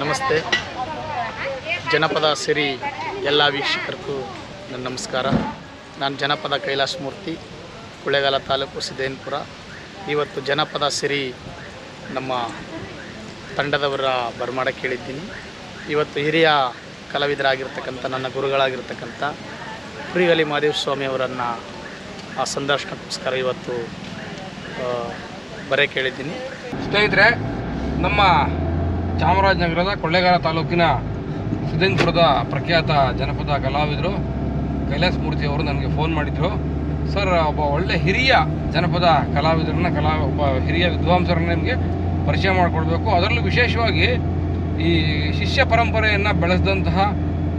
ನಮಸ್ತೆ. ಜನಪದ ಸಿರಿ ಎಲ್ಲ ವೀಕ್ಷಕರಿಗೂ ನನ್ನ ನಮಸ್ಕಾರ. ನಾನು ಜನಪದ ಕೈಲಾಸ ಮೂರ್ತಿ, ಕೊಳ್ಳೇಗಾಲ ತಾಲೂಕು ಸಿದ್ದೇನ್ಪುರ. ಇವತ್ತು ಜನಪದ ಸಿರಿ ನಮ್ಮ ತಂಡದವರ ಬರಮಾಡ ಕೇಳಿದ್ದೀನಿ. ಇವತ್ತು ಹಿರಿಯ ಕಲಾವಿದರಾಗಿರ್ತಕ್ಕಂಥ ನನ್ನ ಗುರುಗಳಾಗಿರ್ತಕ್ಕಂಥ ಕುರಿಗಲಿ ಮಹಾದೇವ ಸ್ವಾಮಿಯವರನ್ನು ಆ ಸಂದರ್ಶನಕ್ಕೋಸ್ಕರ ಇವತ್ತು ಬರೆ ಕೇಳಿದ್ದೀನಿ. ಸ್ನೇಹಿತರೆ, ನಮ್ಮ ಚಾಮರಾಜನಗರದ ಕೊಳ್ಳೇಗಾಲ ತಾಲೂಕಿನ ಸಿದ್ದೇನ್ಪುರದ ಪ್ರಖ್ಯಾತ ಜನಪದ ಕಲಾವಿದರು ಕೈಲಾಸ ಮೂರ್ತಿಯವರು ನನಗೆ ಫೋನ್ ಮಾಡಿದರು. ಸರ್, ಒಬ್ಬ ಒಳ್ಳೆ ಹಿರಿಯ ಜನಪದ ಕಲಾವಿದರನ್ನ ಒಬ್ಬ ಹಿರಿಯ ವಿದ್ವಾಂಸರನ್ನ ನಿಮಗೆ ಪರಿಚಯ ಮಾಡಿಕೊಡ್ಬೇಕು, ಅದರಲ್ಲೂ ವಿಶೇಷವಾಗಿ ಈ ಶಿಷ್ಯ ಪರಂಪರೆಯನ್ನು ಬೆಳೆಸಿದಂತಹ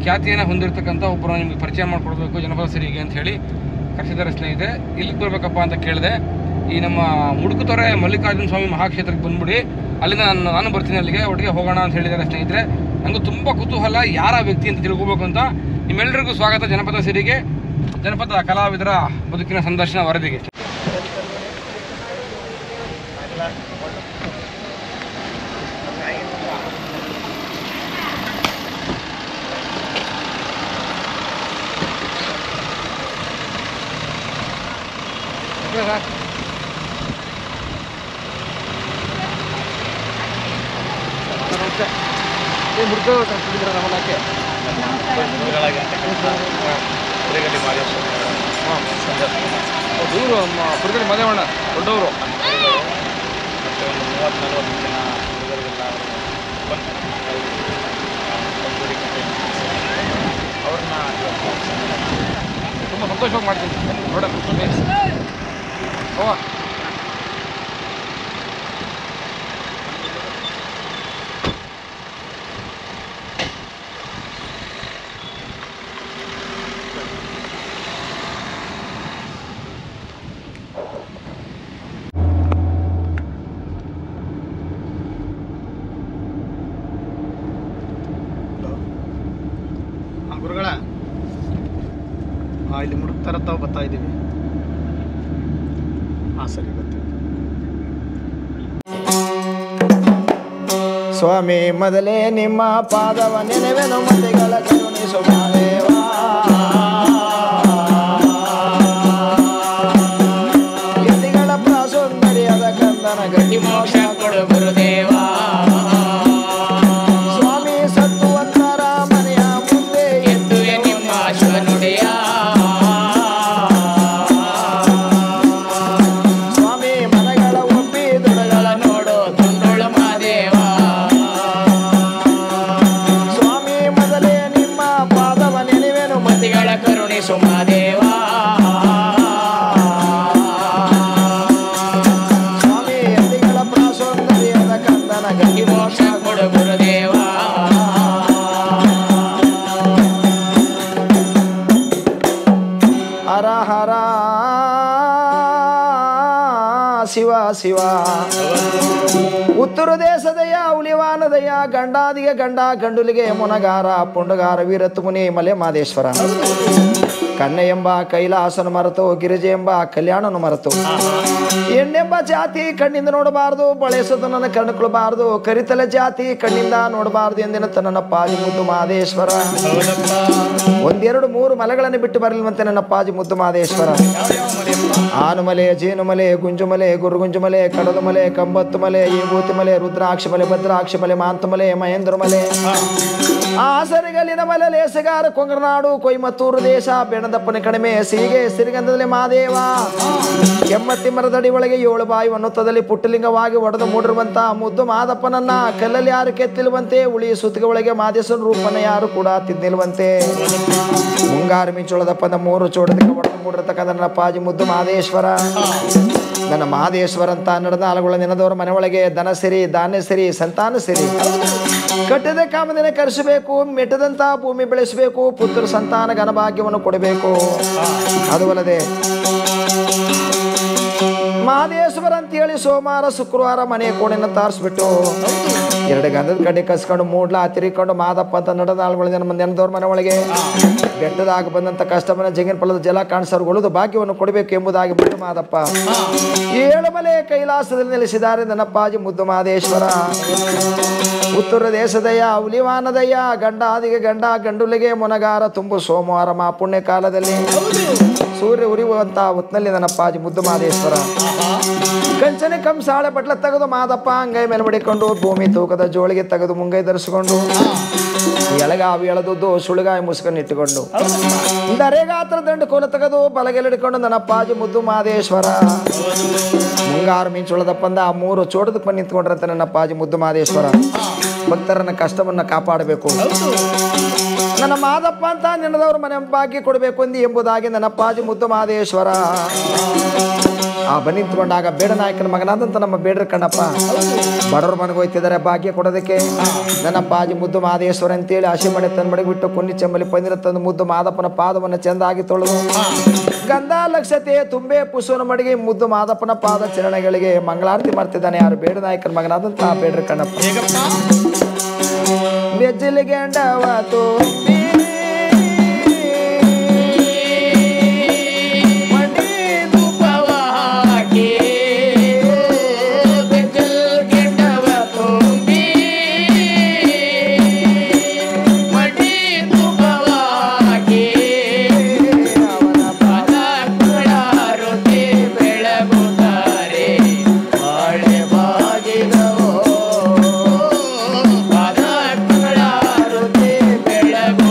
ಖ್ಯಾತಿಯನ್ನು ಹೊಂದಿರತಕ್ಕಂಥ ಒಬ್ಬರನ್ನ ನಿಮಗೆ ಪರಿಚಯ ಮಾಡಿಕೊಡ್ಬೇಕು ಜನಪದ ಸಿರಿಗೆ ಅಂತ ಹೇಳಿ ಕರೆಸಿದ್ದಾರೆ. ಸ್ನೇಹಿತರೆ, ಇಲ್ಲಿಗೆ ಬರಬೇಕಪ್ಪ ಅಂತ ಕೇಳಿದೆ. ಈ ನಮ್ಮ ಮುಡುಕುತೊರೆ ಮಲ್ಲಿಕಾರ್ಜುನ ಸ್ವಾಮಿ ಮಹಾಕ್ಷೇತ್ರಕ್ಕೆ ಬಂದ್ಬಿಡಿ, ಅಲ್ಲಿಂದ ನಾನು ಬರ್ತೀನಿ, ಅಲ್ಲಿಗೆ ಒಟ್ಟಿಗೆ ಹೋಗೋಣ ಅಂತ ಹೇಳಿದ್ದಾರೆ. ಸ್ನೇಹಿತರೆ, ನನಗೂ ತುಂಬ ಕುತೂಹಲ ಯಾರ ವ್ಯಕ್ತಿ ಅಂತ ತಿಳ್ಕೋಬೇಕು ಅಂತ. ನಿಮ್ಮೆಲ್ಲರಿಗೂ ಸ್ವಾಗತ ಜನಪದ ಸಿರಿಗೆ, ಜನಪದ ಕಲಾವಿದರ ಬದುಕಿನ ಸಂದರ್ಶನ ವರದಿಗೆ. ಗುರುಗಳಾಗಿರ್ತಕ್ಕಂಥ ಕುರಿಗಲಿ ಮಹಾದೇವ ಸ್ವಾಮಿಯವರ ಕುರಿಗಲಿ ಮದೇವಣ್ಣ ದೊಡ್ಡವರು ಮತ್ತು ಒಂದು 30-40 ಜನ ಹುಡುಗರಿಗೆಲ್ಲ ಅವ್ರನ್ನ ತುಂಬ ಸಂತೋಷವಾಗಿ ಮಾಡ್ತೀನಿ ನೋಡೋಣ. ಗುರುಗಳ ಇಲ್ಲಿ ಮುಡುಕ್ತಾರ ತಾವು ಬರ್ತಾ ಇದ್ದೀವಿ. ಸರಿ, ಗೊತ್ತಿಲ್ಲ. ಸ್ವಾಮಿ ಮೊದಲೇ ನಿಮ್ಮ ಪಾದವ ನೆನೆವೆನು ಮತಿಗಳ ಕರುಣಿಸು ಮಹಾದೇವ. ಯತಿಗಳ ಪ್ರಾಸೌಂದರ್ಯದ ಕಂದನ ಗಟ್ಟಿ ಮೋಕ್ಷ ಕೊಡು ಗುರುದೇವ. ಸ್ವಾಮಿ ಸತ್ತುವಂತರ ಮನೆಯ ಮುಂದೆ ಎದ್ದುವೆ ನಿಮ್ಮ ಶಿವನುಡಿಯ. ಸ್ವಾಮಿ ಮನಗಳ ಒಪ್ಪಿ ದುಡಗಳ ನೋಡು ತುಂಡುಳು ಮಹಾದೇವ. ಸ್ವಾಮಿ ಮೊದಲೇ ನಿಮ್ಮ ಪಾದವ ನೆನೆವೆನು ಮತಿಗಳ ಕರುಣಿಸು ಮಹಾದೇವ. ಸ್ವಾಮಿ ಯತಿಗಳ ಪ್ರಾಸೌಂದರ್ಯದ ಕಂದನ ಗಟ್ಟಿ ಮೋಕ್ಷ ಕೊಡು ಗುರುದೇವ. ಹರ ಹರ ಶಿವ ಶಿವ. ಉತ್ತರ ದೇಶದಯ ಉಳಿವಾನದಯ ಗಂಡಾದಿಗೆ ಗಂಡ ಗಂಡುಲಿಗೆ ಮುನಗಾರ ಪುಂಡಗಾರ ವೀರತ್ ಮುನಿ ಮಲೆ ಮಾದೇಶ್ವರ. ಕನ್ನೆ ಎಂಬ ಕೈಲಾಸನು ಮರೆತು ಗಿರಿಜೆ ಎಂಬ ಕಲ್ಯಾಣನು ಮರೆತು ಹೆಣ್ಣೆಂಬ ಜಾತಿ ಕಣ್ಣಿಂದ ನೋಡಬಾರದು, ಬಳಸೋದು ನನ್ನ ಕಣ್ಕೊಳ್ಬಾರ್ದು, ಕರಿತಲೆ ಜಾತಿ ಕಣ್ಣಿಂದ ನೋಡಬಾರ್ದು ಎಂದಿನ ನನ್ನ ಪಾಜಿ ಮುದ್ದು ಮಹದೇಶ್ವರ. 1-2-3 ಮಲೆಗಳನ್ನು ಬಿಟ್ಟು ಬರಲಿಲ್ವಂತೆ ನನ್ನ ಪಾಜಿ ಮುದ್ದು ಮಹದೇಶ್ವರ. ಆನುಮಲೆ, ಜೇನುಮಲೆ, ಗುಂಜುಮಲೆ, ಗುರುಗುಂಜುಮಲೆ, ಕಡದು ಮಲೆ, ಕಂಬತ್ತು ಮಲೆ, ವಿಭೂತಿ ಮಲೆ, ರುದ್ರಾಕ್ಷ ಮಲೆ, ಭದ್ರಾಕ್ಷ ಮಲೆ, ಮಾಂತಮಲೆ, ಮಹೇಂದ್ರ ಮಲೆ, ಆಸರಿಗಲಿನ ಮಲೆ, ಲೇಸಗಾರ ಕೊಂಗರನಾಡು, ಕೊಯ್ಮತ್ತೂರು ದೇಶ, ಬೆಣದಪ್ಪನ ಕಡಿಮೆ, ಸೀಗೆ ಸಿರಿಗಂಧದಲ್ಲಿ ಮಹಾದೇವ. ಕೆಮ್ಮತ್ತಿ ಮರದಡಿ ಒಳಗೆ 7 ಬಾಯಿ ಅನ್ನುತ್ತದಲ್ಲಿ ಪುಟ್ಟಲಿಂಗವಾಗಿ ಒಡೆದು ಮೂಡಿರುವಂತ ಮುದ್ದು ಮಾದಪ್ಪನನ್ನ ಕಲ್ಲಲ್ಲಿ ಯಾರು ಕೆತ್ತಿಲ್ವಂತೆ, ಉಳಿ ಸುತ್ತಿಗೆ ಒಳಗೆ ಮಾದೇಶ್ವರ ರೂಪನ ಯಾರು ಕೂಡ ತಿದ್ನಿಲ್ವಂತೆ. ಮುಂಗಾರು ಮಿಂಚೊಳದಪ್ಪನ 3 ಚೋಡದಕ್ಕೆ ಒಡೆದು ಮೂಡಿರತಕ್ಕಂಥ ನನ್ನ ಪಾಜಿ ಮುದ್ದು ಮಹದೇಶ್ವರ. ನನ್ನ ಮಹದೇಶ್ವರ ಅಂತ ನಡೆದ ಆಳುಗಳ ನೆನದವರ ಮನೆ ಒಳಗೆ ದನ ಸಿರಿ, ಧಾನ್ಯ ಸಿರಿ, ಸಂತಾನ ಸಿರಿ, ಕಟ್ಟದ ಕಾಮದಿನ ಕರೆಸಬೇಕು, ಮೆಟ್ಟದಂತ ಭೂಮಿ ಬೆಳೆಸಬೇಕು, ಪುತ್ರ ಸಂತಾನ ಘನಭಾಗ್ಯವನ್ನು ಕೊಡಬೇಕು. ಅದು ಅಲ್ಲದೆ ಮಹದೇಶ್ವರ ಅಂತೇಳಿ ಸೋಮವಾರ ಶುಕ್ರವಾರ ಮನೆ ಕೋಣೆನ ತಾರಿಸ್ಬಿಟ್ಟು 2 ಗಂಧದ ಕಡ್ಡಿ ಕಸ್ಕೊಂಡು ಮೂಡ್ಲ ತಿರ್ಕೊಂಡು ಮಾದಪ್ಪ ಅಂತ ನಡೆದ ಆಳುಗಳ ನೆನದವ್ರ ಮನೆ ಒಳಗೆ ಬೆಟ್ಟದಾಗ ಬಂದಂತ ಕಷ್ಟವನ್ನ ಜಂಗಿನ ಫಲದ ಜಲ ಕಾಣಿಸೋರ್ಗೊಳ್ಳೋದು ಭಾಗ್ಯವನ್ನು ಕೊಡಬೇಕು ಎಂಬುದಾಗಿ ಬಿಟ್ಟು ಮಾದಪ್ಪ 7 ಮಲೆ ಕೈಲಾಸದಲ್ಲಿ ನೆಲೆಸಿದ್ದಾರೆ ನನ್ನಪ್ಪಾಜಿ ಮುದ್ದು ಮಹದೇಶ್ವರ. ಉತ್ತರ ದೇಶದಯ್ಯ ಹುಲಿವಾನದಯ್ಯ ಗಂಡಾದಿಗೆ ಗಂಡ ಗಂಡುಲಿಗೆ ಮುನಗಾರ ತುಂಬು ಸೋಮವಾರ ಮಾ ಪುಣ್ಯ ಕಾಲದಲ್ಲಿ ಸೂರ್ಯ ಉರಿಯುವಂತ ಹೊತ್ನಲ್ಲಿ ನನ್ನ ಅಪ್ಪಾಜಿ ಮುದ್ದು ಮಾದೇಶ್ವರ ಕಂಚನೆ ಕಂಸಾಳೆ ಬಟ್ಲ ತೆಗೆದು ಮಾದಪ್ಪ ಅಂಗೈ ಮೇಲೆ ಮಡಿಕೊಂಡು ಭೂಮಿ ತೂಕದ ಜೋಳಿಗೆ ತೆಗೆದು ಮುಂಗೈ ಧರಿಸಿಕೊಂಡು ಎಳಗಾವಿ ಎಳೆದುದ್ದು ಸುಳಿಗಾಯಿ ಮುಸ್ಕೊಂಡು ಇಟ್ಟುಕೊಂಡು ದರೆಗಾತ್ರ ದಂಡು ಕೋಲ ತೆಗೆದು ಬಲಗೆಲಿಡ್ಕೊಂಡು ನನ್ನ ಅಪ್ಪಾಜಿ ಮುದ್ದು ಮಾದೇಶ್ವರ ಮುಂಗಾರು ಮಿಂಚುಳದಪ್ಪಂದ ಆ 3 ಚೋಟದಕ್ಕೆ ಬಂದು ನಿಂತ್ಕೊಂಡ್ರಂತೆ ನನ್ನ ಅಪ್ಪಾಜಿ ಮುದ್ದು ಮಾದೇಶ್ವರ ಭಕ್ತರನ್ನ ಕಷ್ಟವನ್ನ ಕಾಪಾಡಬೇಕು ನನ್ನ ಮಾದಪ್ಪ ಅಂತ ನಿನ್ನದವ್ರ ಮನೆ ಬಾಗಿ ಕೊಡಬೇಕು ಎಂಬುದಾಗಿ ನನ್ನ ಅಪ್ಪಾಜಿ ಮುದ್ದು ಮಾದೇಶ್ವರ ಆ ಬನ್ನಿ ನಿಂತ್ಕೊಂಡಾಗ ಬೇಡ ನಾಯಕನ ಮಗನಾದಂತ ನಮ್ಮ ಬೇಡ್ರ ಕಣ್ಣಪ್ಪ ಬಡವ್ರ ಮನೆಗೆ ಹೋಯ್ತಿದ್ದಾರೆ ಭಾಗ್ಯ ಕೊಡೋದಕ್ಕೆ ನನ್ನ ಅಪ್ಪಾಜಿ ಮುದ್ದು ಮಾದೇಶ್ವರ ಅಂತೇಳಿ ಹಸಿ ಮನೆ ತಂದು ಮಡಗಿ ಬಿಟ್ಟು ಕುನ್ನಿ ಚೆಂಬಲಿ ಪಂದಿರ ತಂದು ಮುದ್ದು ಮಾದಪ್ಪನ ಪಾದವನ್ನು ಚೆಂದಾಗಿ ತೊಳೆದು ಗಂಧ ಲಕ್ಷತೆ ತುಂಬೆ ಪುಸುವನ ಮಡಿಗೆ ಮುದ್ದು ಮಾದಪ್ಪನ ಪಾದ ಚರಣಗಳಿಗೆ ಮಂಗಳಾರತಿ ಮಾಡ್ತಿದ್ದಾನೆ ಯಾರು ಬೇಡ ನಾಯಕನ ಮಗನಾದಂತ ಬೇಡ್ರ ಕಣ್ಣಪ್ಪ ಬೆಜ್ಜಲಿಗೆ ಅಂಡವತು ಬೆಳಗು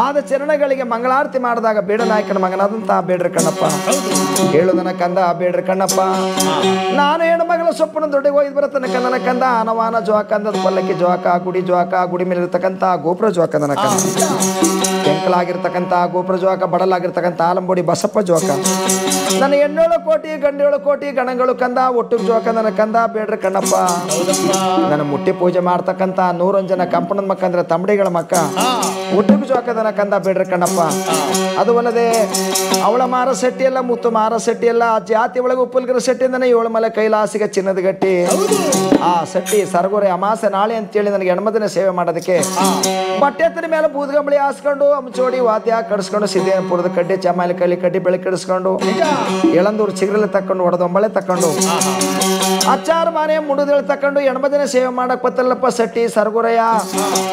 ಪಾದ ಚರಣಗಳಿಗೆ ಮಂಗಳಾರತಿ ಮಾಡಿದಾಗ ಬೇಡನಾಯಕನ ಮಗನಾದಂತಹ ಬೇಡ್ರಿ ಕಣ್ಣಪ್ಪ ಹೇಳು ನನ್ನ ಕಂದ ಬೇಡ್ರಿ ಕಣ್ಣಪ್ಪ ನಾನು ಹೆಣ್ಣು ಮಗಳ ಸೊಪ್ಪನ ದೊಡ್ಡಿಗೆ ಹೋಗಿ ಬರತ್ತನ ಕಂದನ ಕಂದ ಅನವಾನ ಜೋಕ ಅಂದದ ಪಲ್ಲಕ್ಕಿ ಜೋಕ ಗುಡಿ ಮೇಲೆ ಇರ್ತಕ್ಕಂಥ ಗೋಪುರ ಜೋಕ ನನ್ನ ಕಂದ ಕೆಂಕಲಾಗಿರ್ತಕ್ಕಂಥ ಗೋಪುರ ಜೋಕ ಬಡಲಾಗಿರ್ತಕ್ಕಂಥ ಆಲಂಬೋಡಿ ಬಸಪ್ಪ ಜೋಕ ನನ್ನ 8 ಕೋಟಿ ಗಂಡು 7 ಕೋಟಿ ಗಣಗಳು ಕಂದ ಒಟ್ಟು ಜೋಕ ನನ್ನ ಕಂದ ಬೇಡ್ರಿ ಕಣ್ಣಪ್ಪ ನನ್ನ ಮುಟ್ಟಿ ಪೂಜೆ ಮಾಡ್ತಕ್ಕಂಥ 100 ಜನ ಕಂಪಣದ ಮಕ್ಕ ಅಂದ್ರೆ ತಂಬಡಿಗಳ ಮಕ್ಕ ಒಟ್ಟಿಗೆ ಜೋಕದನ ಕಂದ ಬೇಡ್ರಿ ಕಣ್ಣಪ್ಪ ಅದು ಅಲ್ಲದೆ ಅವಳ ಮಾರ ಸೆಟ್ಟಿ ಎಲ್ಲ ಮುತ್ತು ಮಾರ ಸೆಟ್ಟಿ ಎಲ್ಲ ಜಾತಿ ಒಳಗೆ ಉಪ್ಪಲ್ಗಿರ ಸೆಟ್ಟಿಂದನೇ 7 ಮಲೆ ಕೈಲಾಸಿಗೆ ಚಿನ್ನದ ಗಟ್ಟಿ ಆ ಸೆಟ್ಟಿ ಸರಗುರೆ ಅಮಾಸೆ ನಾಳೆ ಅಂತೇಳಿ ನನಗೆ ಹೆಣ್ಮದನೆ ಸೇವೆ ಮಾಡೋದಕ್ಕೆ ಬಟ್ಟೆ ಎತ್ತಿನ ಮೇಲೆ ಬೂದ್ಗಂಬಳಿ ಹಾಸ್ಕೊಂಡು ಅಮಚೋಡಿ ವಾದ್ಯ ಕಡಿಸ್ಕೊಂಡು ಸಿದ್ದೇನಪುರದ ಕಡ್ಡಿ ಚಮಾಲಿ ಕೈಲಿ ಕಡ್ಡಿ ಬೆಳಗ್ಗೆ ಕಡಿಸ್ಕೊಂಡು ಎಳಂದೂರು ಚಿಗ್ರಲ್ಲಿ ತಕೊಂಡು ಒಡದೊಂಬಳೆ ತಕೊಂಡು ಅಚ್ಚಾರ ಮಾನೆ ಮುಡುದೇಳಿ ತಕೊಂಡು ಹೆಣ್ಮದನೆ ಸೇವೆ ಮಾಡಕ್ ಬತ್ತಲ್ಲಪ್ಪ ಸೆಟ್ಟಿ ಸರಗುರೆಯ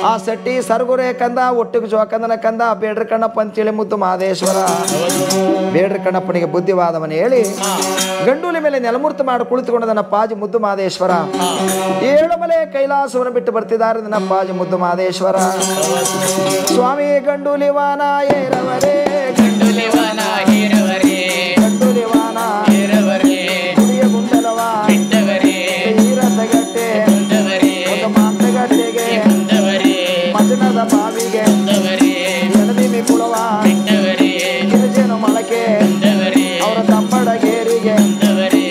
ಆ ಸೆಟ್ಟಿ ಸರಗುರೆ ಕಂದ ಒಟ್ಟಿಗೆ ಜೋಕಂದನ ಕಂದ ಬೇಡ್ರಿ ಕಣ್ಣಪ್ಪ ಅಂತೇಳಿ ಮುದ್ದು ಮಹದೇಶ್ವರ ಬೇಡ್ರಿ ಕಣ್ಣಪ್ಪನಿಗೆ ಬುದ್ಧಿವಾದವನ್ನ ಹೇಳಿ ಗಂಡೂಲಿ ಮೇಲೆ ನೆಲಮೂರ್ತಿ ಮಾಡಿ ಕುಳಿತುಕೊಂಡು ನನ್ನ ಪಾಜಿ ಮುದ್ದು ಮಹದೇಶ್ವರ 7 ಮಲೆ ಕೈಲಾಸವನ್ನು ಬಿಟ್ಟು ಬರ್ತಿದ್ದಾರೆ ನನ್ನ ಪಾಜಿ ಮುದ್ದು ಮಹದೇಶ್ವರ ಸ್ವಾಮಿ ಗಂಡೂಲಿವಾನ ಏರವರೇ ಗಂಡೂಲಿವಾನ ಏರವರೇ ಗಂಡೂಲಿವಾನ ಏರವರೇ ಗುಡಿಯ ಗುಂಡಲವಾ ಬಿಟ್ಟವರೇ ಈರತಗಟ್ಟೆ ಬಂದವರೇ ಮಾತಗಟ್ಟೆಗೆ ಬಂದವರೇ ಮಜನದ ಬಾವಿಗೆ ಬಂದವರೇ ಎಳದಿಮಿ ಕುಳವ ಬಿಟ್ಟವರೇ ಗಿರಿಜೇನು ಮೊಳಕೆ ಬಂದವರೇ ಅವರ ತಪ್ಪಡಗೇರಿಗೆ ಬಂದವರೇ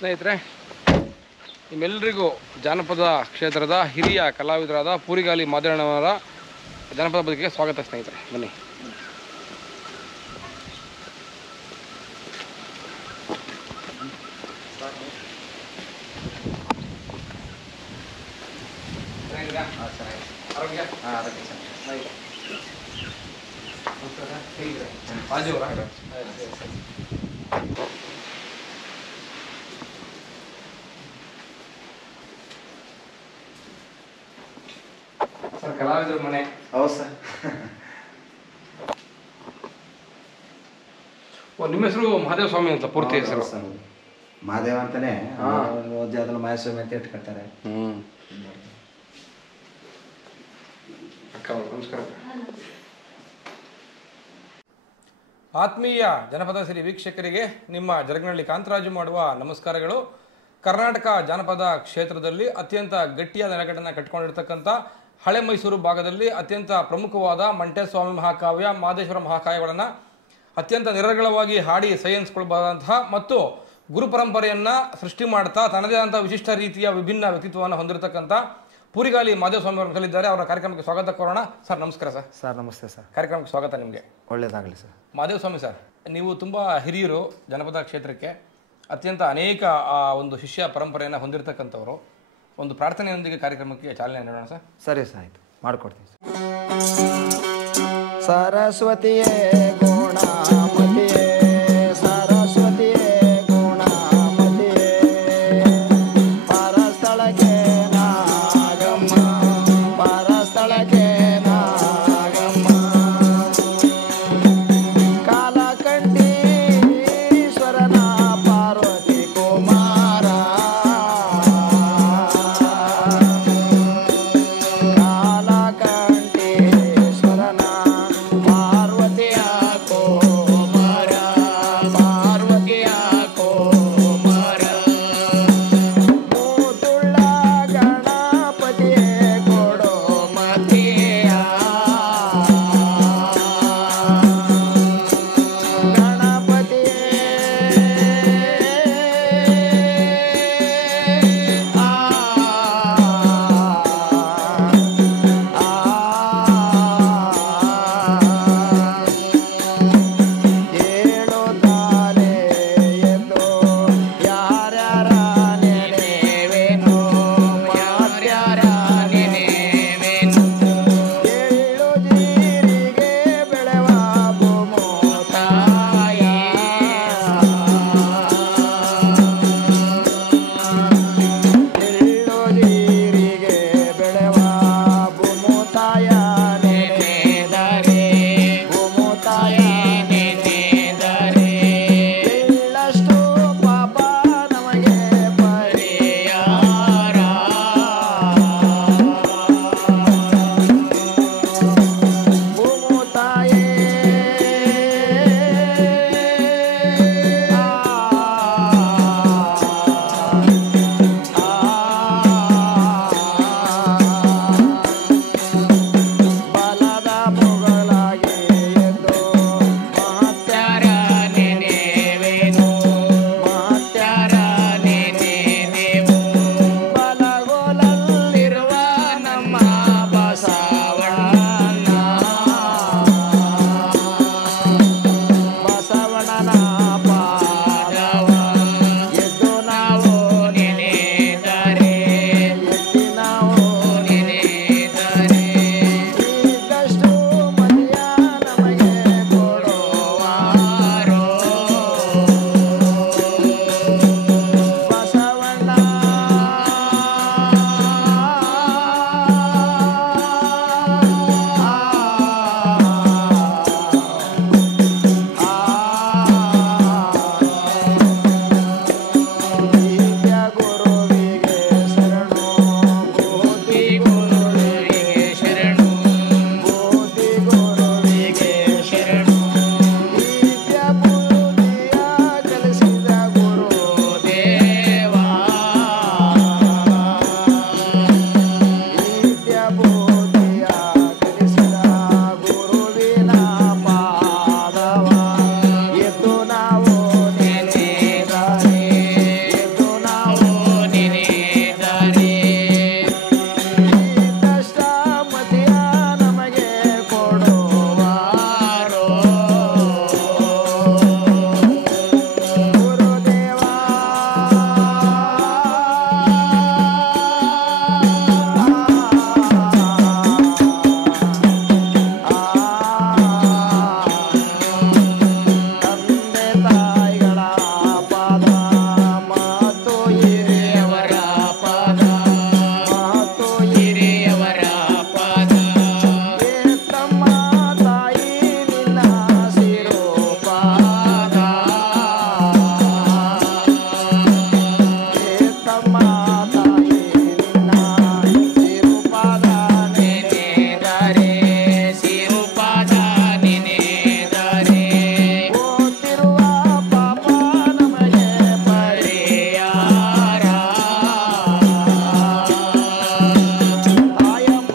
ಸ್ನೇಹಿತರೆ, ನಿಮ್ಮೆಲ್ಲರಿಗೂ ಜಾನಪದ ಕ್ಷೇತ್ರದ ಹಿರಿಯ ಕಲಾವಿದರಾದ ಪೂರಿಗಾಲಿ ಮಾದೇವಣ್ಣವರ ಜಾನಪದ ಬದುಕಿಗೆ ಸ್ವಾಗತ ಸ್ನೇಹಿತರೆ. ಬನ್ನಿ. ಕಲಾವಿದ್ರ ಮನೆ. ಹೌದು ಸರ್. ನಿಮ್ಮ ಹೆಸರು ಮಹಾದೇವ ಸ್ವಾಮಿ ಅಂತ ಪೂರ್ತಿ ಹೆಸರು? ಮಹಾದೇವ ಅಂತಾನೆ ಅದನ್ನು ಮಹೇಶ್ವಾಮಿ ಅಂತ ಇಟ್ಕೊಳ್ತಾರೆ. ನಮಸ್ಕಾರ. ಆತ್ಮೀಯ ಜನಪದ ಸಿರಿ ವೀಕ್ಷಕರಿಗೆ ನಿಮ್ಮ ಜರಗನಹಳ್ಳಿ ಕಾಂತರಾಜು ಮಾಡುವ ನಮಸ್ಕಾರಗಳು. ಕರ್ನಾಟಕ ಜಾನಪದ ಕ್ಷೇತ್ರದಲ್ಲಿ ಅತ್ಯಂತ ಗಟ್ಟಿಯಾದ ನೆಲೆಗಟ್ಟನ್ನು ಕಟ್ಟಿಕೊಂಡಿರ್ತಕ್ಕಂಥ ಹಳೆ ಮೈಸೂರು ಭಾಗದಲ್ಲಿ ಅತ್ಯಂತ ಪ್ರಮುಖವಾದ ಮಂಟೇಸ್ವಾಮಿ ಮಹಾಕಾವ್ಯ, ಮಹದೇಶ್ವರ ಮಹಾಕಾವ್ಯಗಳನ್ನು ಅತ್ಯಂತ ನಿರರ್ಗಳವಾಗಿ ಹಾಡಿ ಸೈನ್ಸ್ಕೊಳ್ಬಹುದಂತಹ ಮತ್ತು ಗುರು ಪರಂಪರೆಯನ್ನು ಸೃಷ್ಟಿ ಮಾಡ್ತಾ ತನ್ನದೇ ಆದಂಥ ವಿಶಿಷ್ಟ ರೀತಿಯ ವಿಭಿನ್ನ ವ್ಯಕ್ತಿತ್ವವನ್ನು ಹೊಂದಿರತಕ್ಕಂಥ ಪೂರಿಗಾಲಿ ಮಾದೇವ ಸ್ವಾಮಿ ಅವರು ಕಲಿದ್ದಾರೆ. ಅವರ ಕಾರ್ಯಕ್ರಮಕ್ಕೆ ಸ್ವಾಗತ ಕೋರೋಣ. ಸರ್ ನಮಸ್ಕಾರ. ಸರ್ ಸರ್ ನಮಸ್ತೆ ಸರ್. ಕಾರ್ಯಕ್ರಮಕ್ಕೆ ಸ್ವಾಗತ ನಿಮಗೆ. ಒಳ್ಳೆಯದಾಗಲಿ ಸರ್. ಮಾದೇವ ಸ್ವಾಮಿ ಸರ್, ನೀವು ತುಂಬ ಹಿರಿಯರು ಜನಪದ ಕ್ಷೇತ್ರಕ್ಕೆ, ಅತ್ಯಂತ ಅನೇಕ ಒಂದು ಶಿಷ್ಯ ಪರಂಪರೆಯನ್ನು ಹೊಂದಿರತಕ್ಕಂಥವರು. ಒಂದು ಪ್ರಾರ್ಥನೆಯೊಂದಿಗೆ ಕಾರ್ಯಕ್ರಮಕ್ಕೆ ಚಾಲನೆ ನೀಡೋಣ ಸರ್. ಸರಿ ಸರ್, ಆಯಿತು, ಮಾಡಿಕೊಡ್ತೀನಿ. ಸರಸ್ವತಿಯೇ ಗುಣಮತಿಯೇ, ಸರಸ್ವತಿಯೇ ಗುಣಮತಿಯೇ, ಪರಸ್ಥಳಕ್ಕೆ ನಾಗಮ್ಮ, ಪರಸ್ಥಳಕ್ಕೆ ನಾಗಮ್ಮ, ಕಾಲಕಂಠೀಶ್ವರನ ಪಾರ್ವತಿ ಕುಮಾರ, ಕಾಲಕಂಠೀಶ್ವರನ ಪಾರ್ವತಿಯ ಬಸವಣ್ಣನ ಪಾದವ ಎದ್ದು ನಾವು ನೆನೆದರೆ ಎತ್ತಿ ನಾವು ನೆನೆದರೆ ಇದ್ದಷ್ಟು ಮನೆಯ ನಮಗೆ ಕೊಡುವಾರೋ ಬಸವಣ್ಣ ದಿವ್ಯ ಗುರುವಿಗೆ ಶರಣು ಬುದ್ಧಿ ಗುರುವಿಗೆ ಶರಣು ಬುದ್ಧಿ ಗುರುವಿಗೆ ಶರಣು ದಿವ್ಯ ಬುದ್ಧಿಯ ಕಲಿಸಿದ ಗುರುದೇವ ದಿವ್ಯ ಬುದ್ಧಿಯ ಕಲಿಸಿದ ಗುರುವಿನ ಪಾದವ ಎದ್ದು ನಾವು ನೆನೆದರೆ ಎದ್ದು ನಾವು ನೆನೆದರೆ ಇದ್ದಷ್ಟ ಮತಿಯ ನಮಗೆ ಕೊಡುವಾರೋ ಗುರುದೇವ ತಂದೆ ತಾಯಿಗಳ ಪಾದ ಮತ್ತು ಹಿರಿಯವರ ಪಾದ ಮತ್ತು ಹಿರಿಯವರ ಪಾದ ತಮ್ಮ ತಾಯಿ ನಿನ್ನ ಸಿರು ಪಾದ ತಮ್ಮ ತಾಯಿ ನಿನ್ನ ಸಿರು ಪಾದ ನೆನೆದರೆ ಸಿರು ಪಾದ ನೆನೆದರೆ ಓತಿರುವ ಪಾಪ ನಮಗೆ ಪರಿಹಾರ ತಾಯಮ್ಮ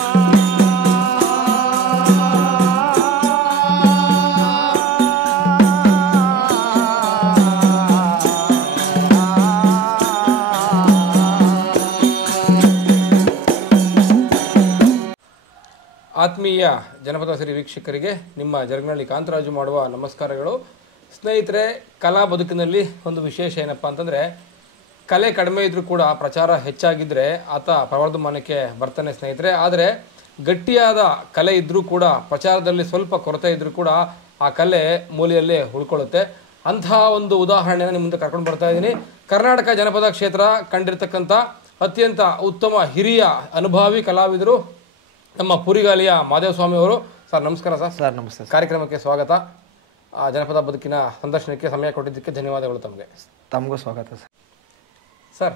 ಆತ್ಮೀಯ ಜನಪದ ಸಿರಿ ವೀಕ್ಷಕರಿಗೆ ನಿಮ್ಮ ಜರಗನಹಳ್ಳಿ ಕಾಂತರಾಜು ಮಾಡುವ ನಮಸ್ಕಾರಗಳು. ಸ್ನೇಹಿತರೆ, ಕಲಾ ಬದುಕಿನಲ್ಲಿ ಒಂದು ವಿಶೇಷ ಏನಪ್ಪ ಅಂತಂದರೆ, ಕಲೆ ಕಡಿಮೆ ಇದ್ರೂ ಕೂಡ ಪ್ರಚಾರ ಹೆಚ್ಚಾಗಿದ್ದರೆ ಆತ ಪ್ರವರ್ಧಮಾನಕ್ಕೆ ಬರ್ತಾನೆ ಸ್ನೇಹಿತರೆ. ಆದರೆ ಗಟ್ಟಿಯಾದ ಕಲೆ ಇದ್ದರೂ ಕೂಡ ಪ್ರಚಾರದಲ್ಲಿ ಸ್ವಲ್ಪ ಕೊರತೆ ಇದ್ದರೂ ಕೂಡ ಆ ಕಲೆ ಮೂಲೆಯಲ್ಲೇ ಉಳ್ಕೊಳ್ಳುತ್ತೆ. ಅಂತಹ ಒಂದು ಉದಾಹರಣೆನ ನಿಮ್ಮ ಮುಂದೆ ಕರ್ಕೊಂಡು ಬರ್ತಾ ಇದ್ದೀನಿ. ಕರ್ನಾಟಕ ಜನಪದ ಕ್ಷೇತ್ರ ಕಂಡಿರ್ತಕ್ಕಂಥ ಅತ್ಯಂತ ಉತ್ತಮ ಹಿರಿಯ ಅನುಭವಿ ಕಲಾವಿದರು ನಮ್ಮ ಪುರಿಗಾಲಿಯ ಮಾದೇವ ಸ್ವಾಮಿ ಅವರು. ಸರ್ ನಮಸ್ಕಾರ. ಸರ್ ನಮಸ್ತೆ. ಕಾರ್ಯಕ್ರಮಕ್ಕೆ ಸ್ವಾಗತ. ಜನಪದ ಬದುಕಿನ ಸಂದರ್ಶನಕ್ಕೆ ಸಮಯ ಕೊಟ್ಟಿದ್ದಕ್ಕೆ ಧನ್ಯವಾದಗಳು ತಮಗೆ. ತಮಗೂ ಸ್ವಾಗತ ಸರ್. ಸರ್,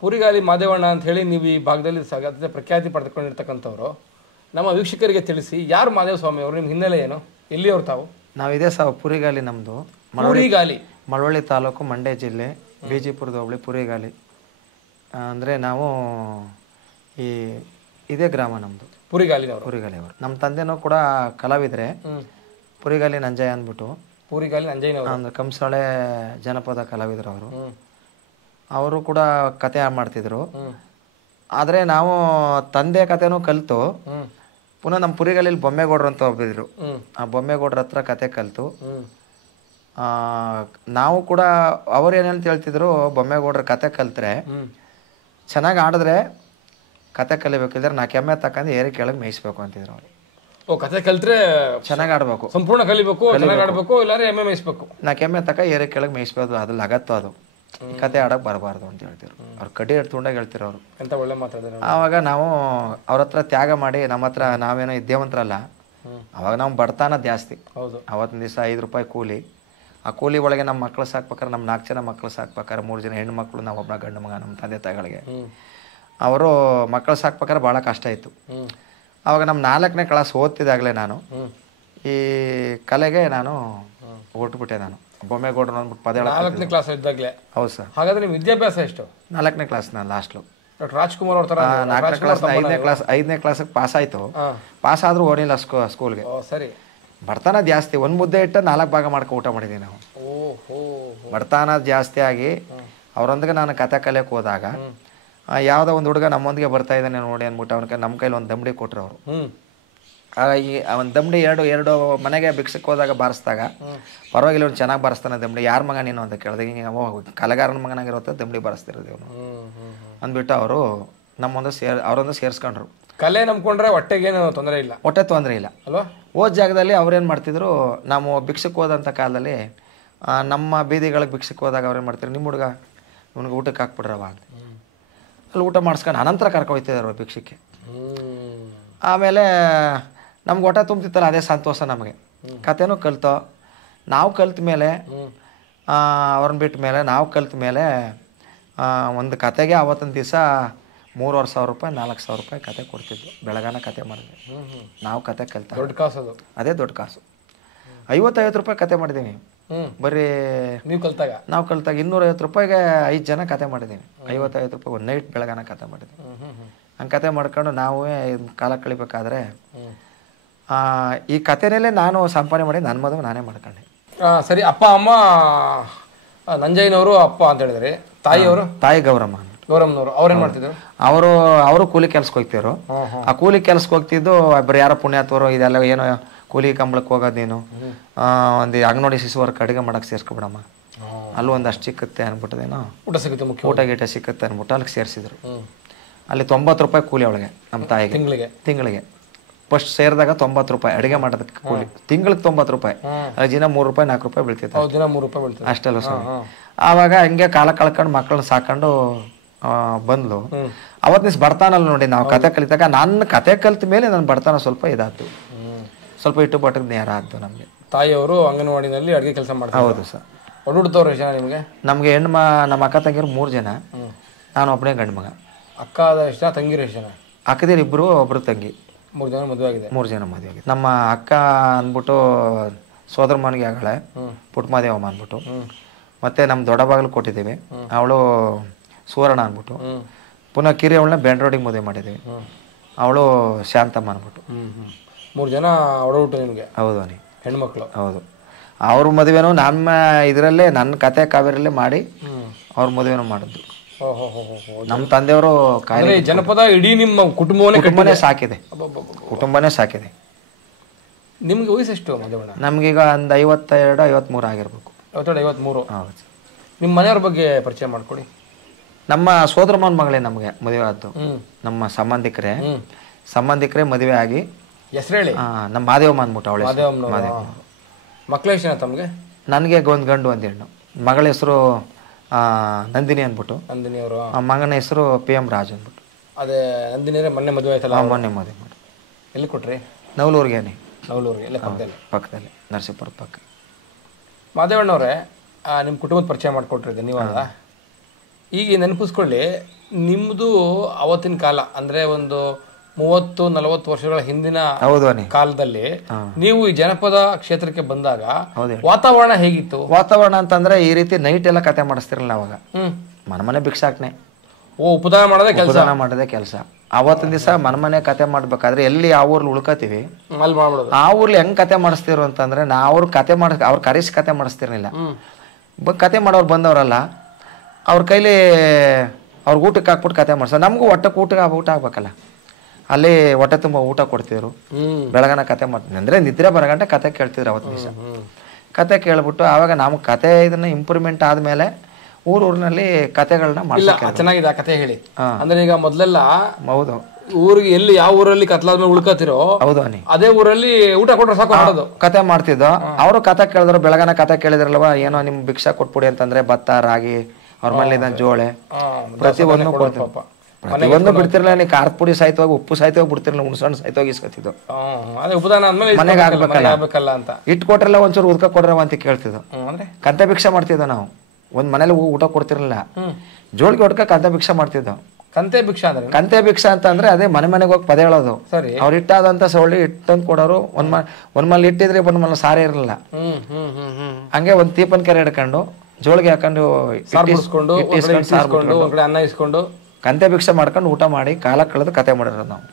ಪುರಿಗಾಲಿ ಮಾದೇವಣ್ಣ ಅಂತ ಹೇಳಿ ನೀವು ಈ ಭಾಗದಲ್ಲಿ ಅತ್ಯಂತ ಪ್ರಖ್ಯಾತಿ ಪಡೆದುಕೊಂಡಿರ್ತಕ್ಕಂಥವ್ರು. ನಮ್ಮ ವೀಕ್ಷಕರಿಗೆ ತಿಳಿಸಿ, ಯಾರು ಮಾದೇವ ಸ್ವಾಮಿ ಅವರು, ನಿಮ್ಮ ಹಿನ್ನೆಲೆ ಏನು, ಎಲ್ಲಿಯವ್ರು ತಾವು? ನಾವಿದೆ ಸರ್, ಪುರಿಗಾಲಿ ನಮ್ಮದು. ಪುರಿಗಾಲಿ ಮಳವಳ್ಳಿ ತಾಲೂಕು, ಮಂಡ್ಯ ಜಿಲ್ಲೆ, ಬಿಜಿಪುರದ ಹೋಬಳಿ ಪುರಿಗಾಲಿ. ಅಂದರೆ ನಾವು ಈ ಇದೇ ಗ್ರಾಮ ನಮ್ಮದು, ಪುರಿಗಾಲಿನವರು. ಪುರಿಗಾಲಿ ಅವರು. ನಮ್ಮ ತಂದೆನೂ ಕೂಡ ಕಲಾವಿದರೆ, ಪುರಿಗಾಲಿ ನಂಜಯ್ಯ ಅಂದ್ಬಿಟ್ಟು. ಪುರಿಗಾಲಿ ನಂಜಯ್ಯನವರು ಅಂದ್ರೆ ಕಂಸಾಳೆ ಜನಪದ ಕಲಾವಿದರು ಅವರು. ಅವರು ಕೂಡ ಕತೆ ಮಾಡ್ತಿದ್ರು. ಆದರೆ ನಾವು ತಂದೆ ಕತೆನೂ ಕಲಿತು ಪುನಃ ನಮ್ಮ ಪುರಿಗಾಲಿಲಿ ಬೊಮ್ಮೇಗೌಡ್ರು ಅಂತ ಒಬ್ಬಿದ್ರು. ಆ ಬೊಮ್ಮೇಗೌಡ್ರ ಹತ್ರ ಕತೆ ಕಲಿತು ನಾವು ಕೂಡ ಅವ್ರು ಏನೇನು ಹೇಳ್ತಿದ್ರು, ಬೊಮ್ಮೇಗೌಡ್ರ ಕತೆ ಕಲ್ತ್ರೆ ಚೆನ್ನಾಗಿ ಆಡಿದ್ರೆ ಕತೆ ಕಲಿಬೇಕಿದ್ರೆ 4 ಎಮ್ಮೆ ತಕ್ಕಂಡು ಏರಿ ಕೆಳಗೆ ಮೇಯಿಸ್ಬೇಕು ಅಂತಿದ್ರು ಅವರು. ಓ, ಕತೆ ಕಲ್ತ್ರೆ ಚೆನ್ನಾಗಿ ಆಡ್ಬೇಕು, ಸಂಪೂರ್ಣ ಕಲಿಬೇಕು, ಚೆನ್ನಾಗಿ ಆಡ್ಬೇಕು, ಇಲ್ಲಾಂದ್ರೆ ಎಮ್ಮೆ ಮೇಯಿಸ್ಬೇಕು. 4 ಎಮ್ಮೆ ತಕ್ಕ ಏರಿ ಕೆಳಗೆ ಮೇಯಿಸ್ಬೇಕು, ಅದ್ರಲ್ಲಿ ಅಗತ್ತು ಅದು. ಕತೆ ಆಡಕ್ಕೆ ಬರಬಾರ್ದು ಅಂತ ಹೇಳ್ತಿರು ಅವ್ರು. ಕಡ್ಡಿ ಎಡ್ತುಂಡಾಗ ಹೇಳ್ತಿರು ಅವರು. ಎಂತ ಒಳ್ಳೆ ಮಾತಾಡಿದ್ರು. ಆವಾಗ ನಾವು ಅವ್ರ ಹತ್ರ ತ್ಯಾಗ ಮಾಡಿ, ನಮ್ಮ ಹತ್ರ ನಾವೇನೋ ಇದ್ದೇವಂತ್ರಲ್ಲ, ಅವಾಗ ನಾವು ಬಡತನ ಜಾಸ್ತಿ. ಹೌದು. ಅವತ್ತಿನ ದಿವಸ 5 ರೂಪಾಯಿ ಕೂಲಿ. ಆ ಕೂಲಿ ಒಳಗೆ ನಮ್ಮ ಮಕ್ಕಳು ಸಾಕ್ಬೇಕಾರೆ, ನಮ್ಮ 4 ಜನ ಮಕ್ಕಳು ಸಾಕ್ಬೇಕಾರೆ, 3 ಜನ ಹೆಣ್ಣು ಮಕ್ಕಳು, ನಾವು ಒಬ್ಬ ಗಂಡು ಮಗ ನಮ್ಮ ತಂದೆ ತಾಯಿಗಳಿಗೆ. ಅವರು ಮಕ್ಕಳು ಸಾಕ್ಬೇಕಾದ್ರೆ ಭಾಳ ಕಷ್ಟ ಇತ್ತು. ಆವಾಗ ನಮ್ಮ 4ನೇ ಕ್ಲಾಸ್ ಓದ್ತಿದ್ದಾಗಲೇ ನಾನು ಈ ಕಲೆಗೆ ನಾನು ಹೊರಟುಬಿಟ್ಟೆ. ನಾನು ಬೊಮ್ಮೇಗೌಡರು ಅಂದ್ಬಿಟ್ಟು ಪದ 4ನೇ ಕ್ಲಾಸ್ ಇದ್ದಾಗಲೇ. ಹೌದು ಸರ್. ಹಾಗಾದ್ರೆ ನಿಮ್ಮ ವಿದ್ಯಾಭ್ಯಾಸ ಎಷ್ಟು? 4ನೇ ಕ್ಲಾಸ್ ನಾನು ಲಾಸ್ಟು. ಡಾಕ್ಟರ್ ರಾಜ್ಕುಮಾರ್ ಅವ್ರ ಥರ 4ನೇ ಕ್ಲಾಸ್ 5ನೇ ಕ್ಲಾಸಿಗೆ ಪಾಸ್ ಆಯಿತು. ಪಾಸ್ ಆದರೂ ಓಡಿಲ್ಲ ಸ್ಕೂಲ್ಗೆ. ಸರಿ. ಬಡತನ ಜಾಸ್ತಿ. 1 ಮುದ್ದೆ ಇಟ್ಟು 4 ಭಾಗ ಮಾಡ್ಕೊಂಡು ಊಟ ಮಾಡಿದ್ದೀವಿ ನಾವು. ಬಡತನ ಜಾಸ್ತಿ ಆಗಿ ಅವರೊಂದಿಗೆ ನಾನು ಕತೆ ಕಲಿಯಕ್ಕೆ ಹೋದಾಗ ಯಾವುದೋ ಒಂದು ಹುಡುಗ ನಮ್ಮೊಂದಿಗೆ ಬರ್ತಾ ಇದ್ದಾನೆ ನೋಡಿ ಅಂದ್ಬಿಟ್ಟು ಅವನಿಗೆ ನಮ್ಮ ಕೈಲಿ ಒಂದು ದಂಬಡಿ ಕೊಟ್ಟರು ಅವರು. ಈ ಒಂದು ದಮ್ಡಿ ಎರಡು ಮನೆಗೆ ಭಿಕ್ಷಕ್ಕೆ ಹೋದಾಗ ಬಾರಿಸಿದಾಗ ಪರವಾಗಿಲ್ಲ ಅವ್ನು ಚೆನ್ನಾಗಿ ಬಾರಿಸ್ತಾನೆ ದಮ್ಡಿ. ಯಾರ ಮಗ ನೀನು ಅಂತ ಕೇಳಿದೆ. ಹಿಂಗೆ ಕಲೆಗಾರನ ಮಗನಾಗಿರುತ್ತೆ ದಮ್ಡಿ ಬಾರಿಸ್ತಿರೋದು ಇವನು ಅಂದ್ಬಿಟ್ಟು ಅವರು ಅವರೊಂದು ಸೇರಿಸ್ಕೊಂಡ್ರು. ಕಲೆ ನಂಬ್ಕೊಂಡ್ರೆ ಹೊಟ್ಟೆಗೇನು ತೊಂದರೆ ಇಲ್ಲ, ಹೊಟ್ಟೆ ತೊಂದರೆ ಇಲ್ಲ ಅಲ್ವಾ. ಹೋದ ಜಾಗದಲ್ಲಿ ಅವ್ರೇನು ಮಾಡ್ತಿದ್ರು, ನಾವು ಭಿಕ್ಷಕ್ಕೆ ಹೋದಂಥ ಕಾಲದಲ್ಲಿ ನಮ್ಮ ಬೀದಿಗಳಿಗೆ ಭಿಕ್ಷಕ್ಕೆ ಹೋದಾಗ ಅವ್ರೇನು ಮಾಡ್ತಿದ್ರು, ನಿಮ್ಮ ಹುಡುಗ ಇವ್ನಿಗೆ ಊಟಕ್ಕೆ ಹಾಕ್ಬಿಡ್ರವ ಅಂತ ಅಲ್ಲಿ ಊಟ ಮಾಡಿಸ್ಕೊಂಡು ಅನಂತರ ಕರ್ಕೊಯ್ತಿದ್ರು ಭಿಕ್ಷಕ್ಕೆ. ಆಮೇಲೆ ನಮ್ಗೆ ಹೊಟ್ಟೆ ತುಂಬ್ತಿತ್ತಲ್ಲ ಅದೇ ಸಂತೋಷ ನಮಗೆ. ಕತೆನೂ ಕಲ್ತೋ ನಾವು ಕಲ್ತ ಮೇಲೆ ಅವ್ರನ್ನ ಬಿಟ್ಟ ಮೇಲೆ ನಾವು ಕಲ್ತ ಮೇಲೆ ಒಂದು ಕತೆಗೆ ಆವತ್ತಿನ ದಿವಸ 3,500 ರೂಪಾಯಿ 4,000 ರೂಪಾಯಿ ಕತೆ ಕೊಡ್ತಿದ್ವು. ಬೆಳಗಾನ ಕತೆ ಮಾಡಿದ್ವಿ ನಾವು. ಕತೆ ಕಲ್ತ ದೊಡ್ಡ ಕಾಸು ಅದು, ಅದೇ ದೊಡ್ಡ ಕಾಸು. 50-50 ರೂಪಾಯಿ ಕತೆ ಮಾಡಿದ್ದೀವಿ ಬರೀ ನೀವು ಕಲ್ತಾಗ. ನಾವು ಕಲ್ತಾಗ 250 ರೂಪಾಯಿಗೆ 5 ಜನ ಕತೆ ಮಾಡಿದ್ದೀವಿ. 50-50 ರೂಪಾಯಿ ಒಂದು ನೈಟ್ ಬೆಳಗಾನ ಕತೆ ಮಾಡಿದ್ವಿ. ಹಂಗೆ ಕತೆ ಮಾಡ್ಕೊಂಡು ನಾವು ಕಾಲ ಕಳಿಬೇಕಾದ್ರೆ ಈ ಕತೆನಲ್ಲೇ ನಾನು ಸಂಪಾದನೆ ಮಾಡಿ ನನ್ನ ಮದುವೆ ನಾನೇ ಮಾಡ್ಕೊಂಡೆ. ಸರಿ, ಅಪ್ಪ ಅಮ್ಮ ನಂಜಯ್ಯನವರು ಅಪ್ಪ ಅಂತ ಹೇಳಿದ್ರಿ. ತಾಯಿಯವರು? ತಾಯಿ ಗೌರಮ್ಮ ಅವ್ರೇನ್ ಮಾಡ್ತಿದ್ರು? ಅವರು ಕೂಲಿ ಕೆಲ್ಸಕ್ಕೆ ಹೋಗ್ತಿದ್ರು. ಆ ಕೂಲಿ ಕೆಲ್ಸಕ್ಕೆ ಹೋಗ್ತಿದ್ದು ಬರೀ ಯಾರೋ ಪುಣ್ಯಾತ್ವರು ಇದೆಲ್ಲ ಏನೋ ಕೂಲಿ ಕಂಬಳಕ್ಕೆ ಹೋಗೋದು ನೀನು ಒಂದು ಅಂಗನವಾಡಿ ಶಿಶುವರ್ಕ್ ಅಡುಗೆ ಮಾಡಕ್ಕೆ ಸೇರ್ಕೊಬಿಡಮ್ಮ, ಅಲ್ಲೂ ಒಂದಷ್ಟು ಸಿಕ್ಕುತ್ತೆ ಅಂದ್ಬಿಟ್ಟದೇನೋ ಊಟ ಸಿಗುತ್ತೆ, ಊಟ ಗೀಟ ಸಿಕ್ಕುತ್ತೆ ಅಂದ್ಬಿಟ್ಟು ಅಲ್ಲಿಗೆ ಸೇರಿಸಿದ್ರು. ಅಲ್ಲಿ 90 ರೂಪಾಯಿ ಕೂಲಿ ಅವಳಿಗೆ, ನಮ್ಮ ತಾಯಿಗೆ ತಿಂಗಳಿಗೆ. ಫಸ್ಟ್ ಸೇರಿದಾಗ 90 ರೂಪಾಯಿ ಅಡುಗೆ ಮಾಡೋದಕ್ಕೆ ಕೂಲಿ, ತಿಂಗಳಿಗೆ 90 ರೂಪಾಯಿ. ಅಲ್ಲಿ ದಿನ 3 ರೂಪಾಯಿ 4 ರೂಪಾಯಿ ಬೀಳ್ತಿತ್ತು ಅಷ್ಟೆಲ್ಲ ಸರ್. ಆವಾಗ ಹಂಗೆ ಕಾಲ ಕಳ್ಕೊಂಡು ಮಕ್ಕಳನ್ನ ಸಾಕೊಂಡು ಬಂದ್ಲು. ಅವತ್ತು ದಿವ್ಸ ಬರ್ತಾನಲ್ಲ ನೋಡಿ, ನಾವು ಕತೆ ಕಲಿತಾಗ ನನ್ನ ಕತೆ ಕಲಿತ ಮೇಲೆ ನನ್ನ ಬಡತನ ಸ್ವಲ್ಪ ಇದಾಯ್ತು, ಸ್ವಲ್ಪ ಇಟ್ಟು ಬಟ್ಟದ ನೇರ ಆಯ್ತು ನಮಗೆ. ತಾಯಿಯವರು ಅಂಗನವಾಡಿನಲ್ಲಿ ಅಡುಗೆ ಕೆಲಸ ಮಾಡ್ತಾರೆ? ಹೌದು ಸರ್. ಒಡ್ಡುಡ್ತವ್ರು ಎಷ್ಟು ಜನ ನಿಮಗೆ? ನಮಗೆ ನಮ್ಮ ಅಕ್ಕ ತಂಗಿರು 3 ಜನ, ನಾನು ಒಬ್ಬನೇ ಗಂಡು ಮಗ. ಅಕ್ಕ ಎಷ್ಟು ಜನ, ತಂಗಿರು ಎಷ್ಟು ಜನ? ಅಕ್ಕದಿರು 2, ಒಬ್ರು ತಂಗಿ. 3 ಜನ ಮದುವೆ ಆಗಿದೆ? 3 ಜನ ಮದುವೆ ಆಗಿದೆ. ನಮ್ಮ ಅಕ್ಕ ಅಂದ್ಬಿಟ್ಟು ಸೋದರ ಮನೆಗೆ ಆಗಳೆ ಪುಟ್ಟಮಾದೇವಮ್ಮ ಅಂದ್ಬಿಟ್ಟು. ಮತ್ತೆ ನಮ್ಮ ದೊಡ್ಡ ಬಾಗಿಲು ಕೊಟ್ಟಿದ್ದೀವಿ, ಅವಳು ಸುವರ್ಣ ಅಂದ್ಬಿಟ್ಟು. ಪುನಃ ಕಿರಿ ಅವಳನ್ನ ಬೆಂಡ್ ರೋಡಿಗೆ ಮದುವೆ ಮಾಡಿದ್ದೀವಿ, ಅವಳು ಶಾಂತಮ್ಮ ಅಂದ್ಬಿಟ್ಟು. 3 ಜನ ಒಡಹುಟ್ಟು ನಿಮಗೆ? ಹೌದು ಹೆಣ್ಮಕ್ಳು? ಹೌದು. ಅವ್ರ ಮದುವೆನೂ ನಮ್ಮ ಇದರಲ್ಲೇ ನನ್ನ ಕತೆ ಕಾವೇರಲ್ಲೇ ಮಾಡಿ ಅವ್ರ ಮದುವೆನೂ ಮಾಡಿದ್ದು. ನಮ್ಮ ತಂದೆಯವರು ಜನಪದ ಇಡೀ ನಿಮ್ಮ ಕುಟುಂಬನೇ ಸಾಕಿದೆ. ನಿಮ್ಗೆ ವಯಸ್ಸು ಎಷ್ಟು? ನಮ್ಗೀಗ ಒಂದು 52-53 ಆಗಿರ್ಬೇಕು. 52-53. ಹೌದು. ನಿಮ್ಮ ಮನೆಯವ್ರ ಬಗ್ಗೆ ಪರಿಚಯ ಮಾಡ್ಕೊಡಿ. ನಮ್ಮ ಸೋದರಮ್ಮನ ಮಗಳೇ ನಮಗೆ ಮದುವೆ ಆದ್ದು. ನಮ್ಮ ಸಂಬಂಧಿಕರೇ ಮದುವೆ ಆಗಿ. ಹೆಸರು ಹೇಳಿ. ನಮ್ಮ ಮಾದೇವಮ್ಮ ಅಂದ್ಬಿಟ್ಟು ಅವಳೆ. ಮಕ್ಕಳ ಎಷ್ಟು ಜನ ತಮಗೆ? ನನಗೆ ಒಂದು ಗಂಡು ಒಂದು ಹೆಣ್ಣು. ಮಗಳ ಹೆಸರು ನಂದಿನಿ ಅಂದ್ಬಿಟ್ಟು. ನಂದಿನಿಯವರು? ಮಗನ ಹೆಸರು PM ರಾಜ್ ಅಂದ್ಬಿಟ್ಟು. ಅದೇ ನಂದಿನಿಯರೇ ಮೊನ್ನೆ ಮದುವೆ ಆಯ್ತಲ್ಲ? ಮೊನ್ನೆ ಮದುವೆ ಮಾಡಿ. ಎಲ್ಲಿ ಕೊಟ್ರಿ? ನವಲೂರಿಗೇನೆ. ಎಲ್ಲ ಪಕ್ಕದಲ್ಲಿ ನರಸೀಪುರ ಪಕ್ಕ. ಮಾದೇವಣ್ಣವ್ರೆ, ನಿಮ್ಮ ಕುಟುಂಬದ ಪರಿಚಯ ಮಾಡಿಕೊಟ್ರಿ ಧನ್ಯವಾದ. ಈಗ ನೆನಪಿಸ್ಕೊಳ್ಳಿ, ನಿಮ್ಮದು ಅವತ್ತಿನ ಕಾಲ ಅಂದರೆ ಒಂದು 30-40 ವರ್ಷಗಳ ಹಿಂದಿನ ಕಾಲದಲ್ಲಿ ನೀವು ಈ ಜನಪದ ಕ್ಷೇತ್ರಕ್ಕೆ ಬಂದಾಗ ವಾತಾವರಣ ಹೇಗಿತ್ತು? ವಾತಾವರಣ ಅಂತಂದ್ರೆ ಈ ರೀತಿ ನೈಟ್ ಎಲ್ಲ ಕತೆ ಮಾಡಿಸ್ತಿರಲಿಲ್ಲ ಅವಾಗ. ಮನೆ ಭಿಕ್ಷಾಟನೆ. ಉಪದಾನ ಮಾಡೋದೇ ಕೆಲಸ. ಅವತ್ತಿನ ದಿವಸ ಮನೆ ಕತೆ ಮಾಡ್ಬೇಕಾದ್ರೆ ಎಲ್ಲಿ ಆ ಊರ್ಲಿ ಉಳ್ಕತೀವಿ ಆ ಊರ್ಲಿ ಹೆಂಗ್ ಕತೆ ಮಾಡಿಸ್ತಿರು ಅಂತಂದ್ರೆ ಅವ್ರ ಕರೆಸಿ ಕತೆ ಮಾಡಿಸ್ತಿರ್ಲಿಲ್ಲ. ಕತೆ ಮಾಡೋರು ಬಂದವರಲ್ಲ, ಅವ್ರ ಕೈಲಿ ಅವ್ರಿಗೆ ಊಟಕ್ಕೆ ಹಾಕ್ಬಿಟ್ಟು ಕತೆ ಮಾಡಿಸ. ನಮಗೂ ಊಟ ಆಗ್ಬೇಕಲ್ಲ, ಅಲ್ಲಿ ಹೊಟ್ಟೆ ತುಂಬ ಊಟ ಕೊಡ್ತಿದ್ರು. ಬೆಳಗನ ಕತೆ ಮಾಡ್ತೀನಿ ಅಂದ್ರೆ ನಿದ್ರೆ ಬರಗಂಟೆ ಕತೆ ಕೇಳ್ತಿದ್ರು ಅವತ್ತು ದಿವಸ. ಕತೆ ಕೇಳ್ಬಿಟ್ಟು ಆವಾಗ ನಮ್ಗೆ ಕತೆ ಇದನ್ನ ಇಂಪ್ರೂವ್ಮೆಂಟ್ ಆದ್ಮೇಲೆ ಊರಿನಲ್ಲಿ ಕತೆಗಳನ್ನ ಮಾಡ್ಲಿಕ್ಕೆ ಚೆನ್ನಾಗಿದೆ. ಕತೆ ಹೇಳಿ ಅಂದ್ರೆ ಈಗ ಮೊದಲೆಲ್ಲ ಹೌದು ಊರಿಗೆ ಎಲ್ಲಿ ಯಾವ ಊರಲ್ಲಿ ಕತ್ಲಾದ್ಮೇಲೆ ಉಳ್ಕತಿರೋ ಹೌದು ಅದೇ ಊರಲ್ಲಿ ಊಟ ಕೊಟ್ರೆ ಸಾಕು ಕತೆ ಮಾಡ್ತಿದ್ದೋ. ಅವರು ಕತೆ ಕೇಳಿದ್ರು, ಬೆಳಗನ ಕತೆ ಕೇಳಿದ್ರಲ್ವ, ಏನೋ ನಿಮ್ ಭಿಕ್ಷಾ ಕೊಟ್ಬಿಡಿ ಅಂತಂದ್ರೆ ಭತ್ತ ರಾಗಿ ಅವ್ರ ಮನೇಲಿದ್ದ ಜೋಳೆ ಪ್ರತಿಯೊಂದು ಕೊಡ್ತಿದ್ರು. ಪ್ರತಿಯೊಂದು ಬಿಡ್ತಿರ್ಲಿಲ್ಲ. ನೀ ಖಾರದ ಪುಡಿ ಸಾಯ್ತವಾಗಿ ಉಪ್ಪು ಸಾಯ್ತವಾಗಿ ಬಿಡ್ತಿರ್ಲಿಲ್ಲ, ಹುಣಸಣ್ಣ ಸಾಯ್ತವಾಗಿ ಇಸ್ಕೊತಿದ್ದು. ಮನೆಗೆ ಆಗ್ಬೇಕಲ್ಲ ಅಂತ ಇಟ್ಕೊಟ್ರಲ್ಲ, ಒಂಚೂರು ಉದ್ಕ ಕೊಡ್ರವ ಅಂತ ಕೇಳ್ತಿದ್ದು. ಕಂತೆ ಭಿಕ್ಷಾ ಮಾಡ್ತಿದ್ದ ನಾವು. ಒಂದ್ ಮನೇಲಿ ಊಟ ಕೊಡ್ತಿರ್ಲಿಲ್ಲ, ಜೋಳಿಗೆ ಹೊಡ್ಕ ಕಂತೆ ಭಿಕ್ಷಾ ಮಾಡ್ತಿದ್ದೋ. ಕಂತೆ ಭಿಕ್ಷಾ ಅಂದ್ರೆ ಕಂತೆ ಭಿಕ್ಷಾ ಅಂತಂದ್ರೆ ಅದೇ ಮನೆಗೆ ಹೋಗಿ ಪದ ಹೇಳೋದು. ಅವ್ರು ಇಟ್ಟಾದಂತ ಸೊಳ್ಳಿ ಇಟ್ಟಂದ್ ಕೊಡೋರು. ಒಂದ್ ಮಲ್ ಇಟ್ಟಿದ್ರೆ ಒಂದ್ ಮಲ್ ಸಾರೇ ಇರಲಿಲ್ಲ. ಹಂಗೆ ಒಂದ್ ತೀಪನ್ ಕೆರೆ ಹಿಡ್ಕೊಂಡು ಜೋಳಿಗೆ ಹಾಕೊಂಡು ಅನ್ನ ಇಸ್ಕೊಂಡು ಕಂತೆ ಭಿಕ್ಷೆ ಮಾಡ್ಕೊಂಡು ಊಟ ಮಾಡಿ ಕಾಲ ಕಳೆದು ಕತೆ ಮಾಡಿರೋದು ನಾವು.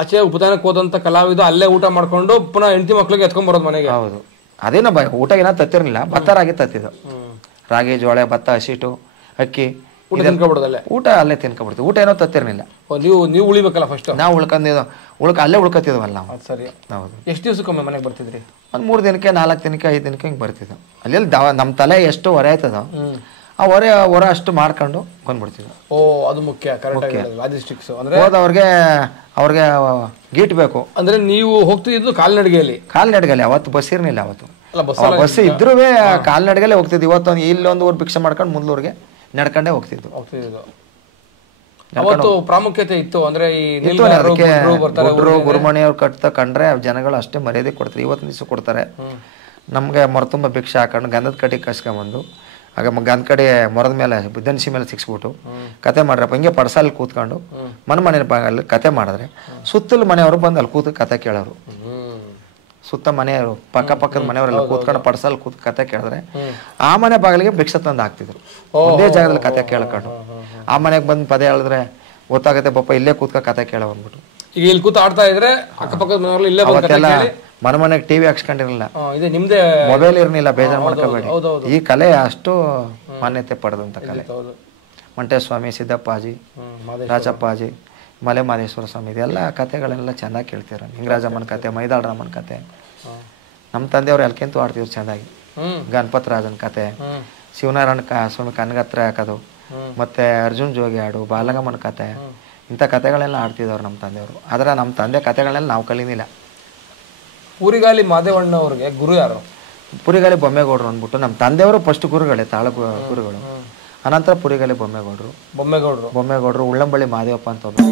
ಆಚೆ ಉಪದಾನಕ್ಕೆ ಹೋದಂತ ಕಲಾವಿದ ಅಲ್ಲೇ ಊಟ ಮಾಡ್ಕೊಂಡು ಪುನಃ ಹೆಂಡತಿ ಮಕ್ಳಿಗೆ ಎತ್ಕೊಂಡ್ ಬರೋದು ಮನೆಗೆ. ಹೌದು, ಅದೇನ ಊಟ ಏನೋ ತತ್ತಿರ್ಲಿಲ್ಲ, ಭತ್ತ ರಾಗಿ ತತ್ತಿದ್ದು. ರಾಗಿ ಜೋಳ ಭತ್ತ ಹಸಿಟ್ಟು ಅಕ್ಕಿ ಊಟ ತಿನ್ಕೊಬಿಡೋದಲ್ಲೇ? ಊಟ ಅಲ್ಲೇ ತಿನ್ಕೊಬಿಡ್ತೀವಿ. ಊಟ ಏನೋ ತತ್ತಿರಲಿಲ್ಲ. ನೀವು ಉಳಿಬೇಕಲ್ಲ ಫಸ್ಟ್? ನಾವು ಅಲ್ಲೇ ಉಳ್ಕೊತಿದ್ವಲ್ಲ ನಾವು. ಸರಿ. ಹೌದು. ಎಷ್ಟು ದಿವಸಕ್ಕೊಮ್ಮೆ ಮನೆಗೆ ಬರ್ತಿದ್ರಿ? ಒಂದು 3 ದಿನಕ್ಕೆ 4 ದಿನಕ್ಕೆ 5 ದಿನಕ್ಕೆ ಹಿಂಗೆ ಬರ್ತಿದ್ವು. ಅಲ್ಲಿ ನಮ್ಮ ತಲೆ ಎಷ್ಟು ಹೊರೆ ಆಯ್ತದೋ ಆ ಹೊರ ಅಷ್ಟು ಮಾಡ್ಕೊಂಡು ಬಂದ್ಬಿಡ್ತಿದ್ವು. ಓ, ಅದು ಮುಖ್ಯ. ಕರೆಕ್ಟ್. ಲಾಜಿಸ್ಟಿಕ್ಸ್ ಅಂದ್ರೆ ಅವ್ರಿಗೆ ಗೀಟ್ ಬೇಕು. ಅಂದ್ರೆ ನೀವು ಹೋಗ್ತಿದ್ದು ಕಾಲ್ನಡಿಗೆಯಲ್ಲಿ. ಅವತ್ತು ಬಸ್ ಇರ್ಲಿಲ್ಲ. ಅವತ್ತು ಬಸ್ ಇದ್ರೂ ಕಾಲ್ನಡಿಗೆಲ್ಲೇ ಹೋಗ್ತಿದ್ವಿ. ಇವತ್ತೊಂದು ಇಲ್ಲೊಂದು ಊರು ಭಿಕ್ಷೆ ಮಾಡ್ಕೊಂಡು ಮುಂದೂರಿಗೆ ನಡ್ಕೊಂಡೇ ಹೋಗ್ತಿದ್ವು. ಅವತ್ತು ಪ್ರಾಮುಖ್ಯತೆ ಇತ್ತು. ಅಂದ್ರೆ ಅದಕ್ಕೆ ಗುರುಮಣಿಯವ್ರು ಕಂಡ್ರೆ ಜನಗಳು ಅಷ್ಟೇ ಮರ್ಯಾದೆ ಕೊಡ್ತಾರೆ. ಇವತ್ತು ದಿವಸ ಕೊಡ್ತಾರೆ. ನಮ್ಗೆ ಮೊರ ತುಂಬ ಭಿಕ್ಷೆ ಹಾಕೊಂಡು ಗಂಧದ ಕಟ್ಟಿ ಕಸ್ಕೊಂಬಂದು ಆಗ ಗಂಧ ಕಡೆ ಮೊರದ ಮೇಲೆ ಬುದ್ದನ್ಸಿ ಮೇಲೆ ಸಿಕ್ಸ್ಬಿಟ್ಟು ಕತೆ ಮಾಡ್ರಪ್ಪ ಹಿಂಗೆ ಪಡ್ಸಲ್ಲಿ ಕೂತ್ಕೊಂಡು ಮನೆ ಬಾಗಲ್ಲಿ ಕತೆ ಮಾಡಿದ್ರೆ ಸುತ್ತಲೂ ಮನೆಯವರು ಬಂದು ಅಲ್ಲಿ ಕೂತು ಕತೆ ಕೇಳೋರು. ಸುತ್ತ ಮನೆಯವರು ಪಕ್ಕದ ಮನೆಯವರೆಲ್ಲ ಕೂತ್ಕೊಂಡು ಪಡ್ಸಲ್ಲಿ ಕೂತ್ ಕತೆ ಕೇಳಿದ್ರೆ ಆ ಮನೆ ಬಾಗಿಲಿಗೆ ಭಿಕ್ಷೆ ತಂದು ಹಾಕ್ತಿದ್ರು. ಒಂದೇ ಜಾಗದಲ್ಲಿ ಕತೆ ಕೇಳ್ಕೊಂಡು ಆ ಮನೆಗೆ ಬಂದು ಪದೇ ಹೇಳಿದ್ರೆ ಗೊತ್ತಾಗತ್ತೆ ಪಾಪ ಇಲ್ಲೇ ಕೂತ್ಕ ಕತೆ ಕೇಳೋ ಅಂದ್ಬಿಟ್ಟು. ಈಗ ಇಲ್ಲಿ ಕೂತ್ ಆಡ್ತಾ ಇದ್ರೆ ಅಕ್ಕಪಕ್ಕದ ಮನೆಯವರು ಇಲ್ಲೇ ಅವತ್ತೆಲ್ಲ ಮನೆಗೆ ಟಿವಿ ಹಾಕ್ಸ್ಕೊಂಡಿರಲಿಲ್ಲ, ಮೊಬೈಲ್ ಇರಲಿಲ್ಲ. ಬೇಜಾರು ಮಾಡ್ಕೋಬೇಡಿ. ಈ ಕಲೆ ಅಷ್ಟು ಮಾನ್ಯತೆ ಪಡೆದಂತ ಕಲೆ. ಮಂಟೇಸ್ವಾಮಿ, ಸಿದ್ದಪ್ಪಾಜಿ, ರಾಜಪ್ಪಾಜಿ, ಮಲೆ ಮಾದೇಶ್ವರ ಸ್ವಾಮಿ ಇದೆಲ್ಲ ಕತೆಗಳೆಲ್ಲ ಚೆಂದಾಗಿ ಕೇಳ್ತೀರ. ಹಿಂಗರಾಜಮ್ಮನ ಕತೆ, ಮೈದಾಳರಾಮನ ಕತೆ. ನಮ್ಮ ತಂದೆಯವ್ರು ಎಲ್ಕೆಂತೂ ಆಡ್ತಿದ್ರು ಚೆಂದಾಗಿ. ಗಣಪತ್ ರಾಜನ ಕತೆ, ಶಿವನಾರಾಯಣ ಸ್ವಾಮಿ ಕನಗತ್ರ ಹಾಕೋದು, ಮತ್ತೆ ಅರ್ಜುನ್ ಜೋಗಿ ಹಾಡು, ಬಾಲಗಮ್ಮನ ಕತೆ, ಇಂಥ ಕತೆಗಳೆಲ್ಲ ಆಡ್ತಿದ್ದವ್ರು ನಮ್ಮ ತಂದೆಯವರು. ಆದರೆ ನಮ್ಮ ತಂದೆ ಕತೆಗಳನ್ನೆಲ್ಲ ನಾವು ಕಲೀನಿಲ್ಲ. ಪುರಿಗಾಲಿ ಮಾದೇವಣ್ಣ ಅವ್ರಿಗೆ ಗುರು ಯಾರು? ಪುರಿಗಾಲಿ ಬೊಮ್ಮೇಗೌಡರು ಅಂದ್ಬಿಟ್ಟು ನಮ್ಮ ತಂದೆಯವರು ಫಸ್ಟ್ ಗುರುಗಳೇ, ತಾಳ ಗುರುಗಳು. ಅನಂತರ ಪುರಿಗಾಲಿ ಬೊಮ್ಮೇಗೌಡರು, ಉಳ್ಳಂಬಳ್ಳಿ ಮಾದೇವಪ್ಪ ಅಂತ ಒಬ್ಬರು.